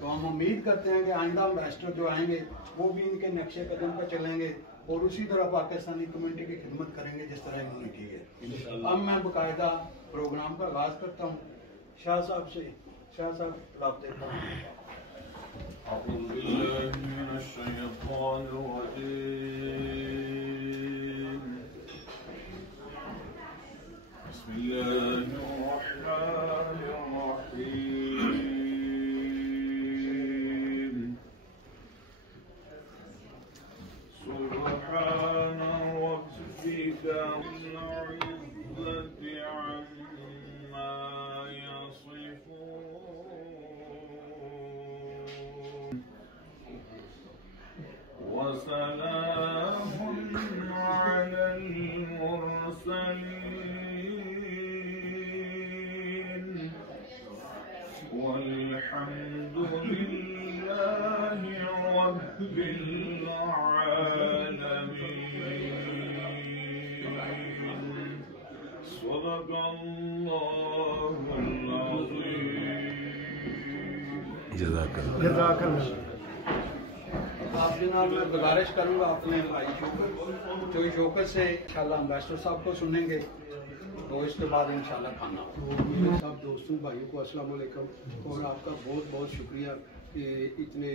तो हम उम्मीद करते हैं कि आइंदा एम्बेसडर जो आएंगे वो भी इनके नक्शे कदम पर चलेंगे और उसी तरह पाकिस्तानी कम्युनिटी की खिदमत करेंगे जिस तरह इन्होंने की है। अब मैं बाकायदा प्रोग्राम का आगाज करता हूँ शाह साहब से। शाह साहब लाभ देता हूँ। आप जनाब मैं गुजारिश करूँगा अपने भाई शौकत से इंशाल्लाह एम्बेसडर साहब को सुनेंगे तो इसके बाद इंशाल्लाह खाना। सब दोस्तों भाइयों को अस्सलाम वालेकुम और आपका बहुत बहुत शुक्रिया कि इतने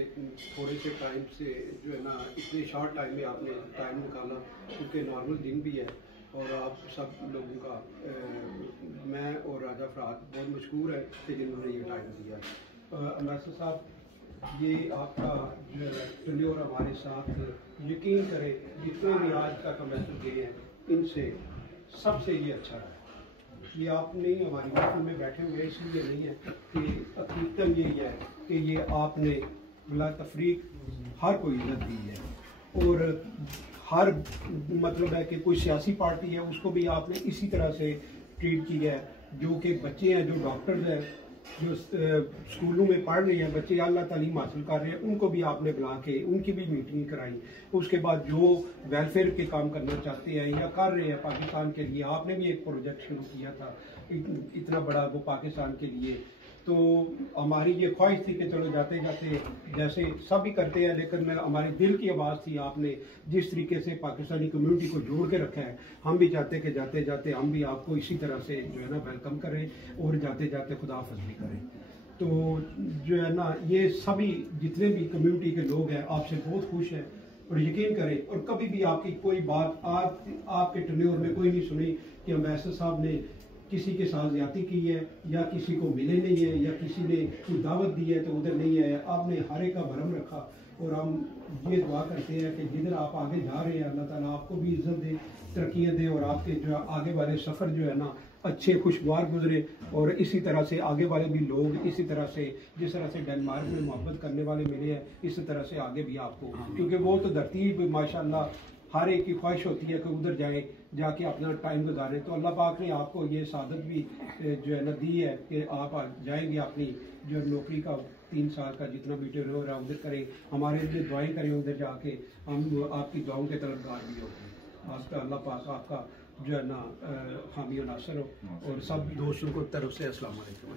थोड़े से टाइम से जो है ना इतने शॉर्ट टाइम में आपने टाइम निकाला क्योंकि नॉर्मल दिन भी है और आप सब लोगों का मैं और राजा फराद बहुत मशहूर है कि जिन्होंने ये टाइम दिया। एम्बेसडर साहब ये आपका जो है टेन्योर हमारे साथ यकीन करें जितने भी आज तक एम्बेसडर गए हैं इनसे सबसे ये अच्छा है। ये आपने हमारी महफिल में बैठे हुए इसलिए नहीं है कि हकीकतन यही है कि ये आपने बिला तफरीक हर कोई इज्जत दी है और हर मतलब है कि कोई सियासी पार्टी है उसको भी आपने इसी तरह से ट्रीट किया है। जो कि बच्चे हैं जो डॉक्टर्स हैं जो स्कूलों में पढ़ रहे हैं बच्चे आला तालीम हासिल कर रहे हैं उनको भी आपने बुला के उनकी भी मीटिंग कराई। उसके बाद जो वेलफेयर के काम करना चाहते हैं या कर रहे हैं पाकिस्तान के लिए आपने भी एक प्रोजेक्ट शुरू किया था इतना बड़ा वो पाकिस्तान के लिए। तो हमारी ये ख्वाहिश थी कि चलो जाते जाते जैसे सब भी करते हैं लेकिन हमारे दिल की आवाज़ थी आपने जिस तरीके से पाकिस्तानी कम्युनिटी को जोड़ के रखा है हम भी चाहते कि जाते जाते हम भी आपको इसी तरह से जो है ना वेलकम करें और जाते जाते खुदा हाफ़िज़ भी करें। तो जो है ना ये सभी जितने भी कम्युनिटी के लोग हैं आपसे बहुत खुश हैं और यकीन करें और कभी भी आपकी कोई बात आपके टेन्योर में कोई नहीं सुनी कि एम्बेसडर साहब ने किसी के साथ ज्यादती की है या किसी को मिले नहीं है या किसी ने कोई दावत दी है तो उधर नहीं आया। आपने हर एक का भरम रखा और हम ये दुआ करते हैं कि जिधर आप आगे जा रहे हैं अल्लाह ताला आपको भी इज्जत दे तरक्कियाँ दे और आपके जो आगे वाले सफ़र जो है ना अच्छे खुशगवार गुजरे और इसी तरह से आगे वाले भी लोग इसी तरह से जिस तरह से डेनमार्क में मोहब्बत करने वाले मिले हैं इसी तरह से आगे भी आपको क्योंकि वो तो धरती माशाल्लाह हर एक की ख्वाहिश होती है कि उधर जाए जाके अपना टाइम गुजारें। तो अल्लाह पाक ने आपको ये सादत भी जो है ना दी है कि आप जाएंगे अपनी जो नौकरी का 3 साल का जितना भी टेन्योर हो रहा है उधर करें हमारे लिए दुआएं करें उधर जाके हम आपकी दुआओं के तलबगार भी होते हैं। आपका अल्लाह पाक आपका जो है ना हामी और नासर हो और सब दोस्तों को तरफ से अस्सलाम वालेकुम।